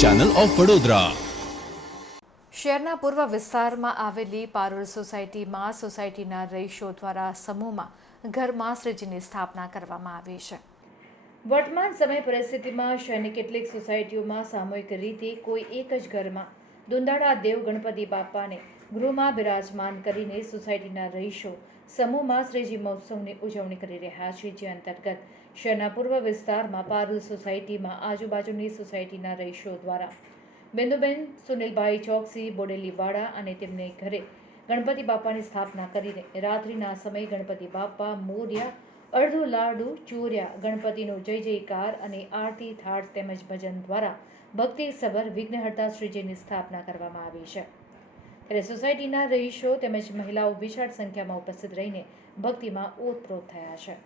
News channel of Vadodara. શહેરના પૂર્વ વિસ્તારમાં આવેલી પારુલ સોસાયટીમાં સોસાયટીના રહીશો દ્વારા સમૂહમાં ઘરમાં શ્રીજીની સ્થાપના કરવામાં આવી છે। વર્તમાન સમય પરિસ્થિતિમાં શહેરની કેટલીક સોસાયટીઓમાં સામૂહિક રીતે કોઈ એક જ ઘરમાં દુંદાળા દેવ ગણપતિ બાપાને ગૃહમાં બિરાજમાન કરીને સોસાયટીના રહીશો સમૂહમાં શ્રીજી મહોત્સવની ઉજવણી કરી રહ્યા છે। જે અંતર્ગત શહેરના પૂર્વ વિસ્તારમાં પારુલ સોસાયટીમાં આજુબાજુની સોસાયટીના રહીશો દ્વારા બેન્દુબેન સુનિલભાઈ ચોકસી બોડેલીવાડા અને તેમને ઘરે ગણપતિ બાપાની સ્થાપના કરીને રાત્રિના સમયે ગણપતિ બાપા મોર્યા, અડધો લાડુ ચોર્યા, ગણપતિનો જય જયકાર અને આરતી થાળ તેમજ ભજન દ્વારા ભક્તિસભર વિઘ્નહર્તા શ્રીજીની સ્થાપના કરવામાં આવી છે। ત્યારે સોસાયટીના રહીશો તેમજ મહિલાઓ વિશાળ સંખ્યામાં ઉપસ્થિત રહીને ભક્તિમાં ઓતપ્રોત થયા છે।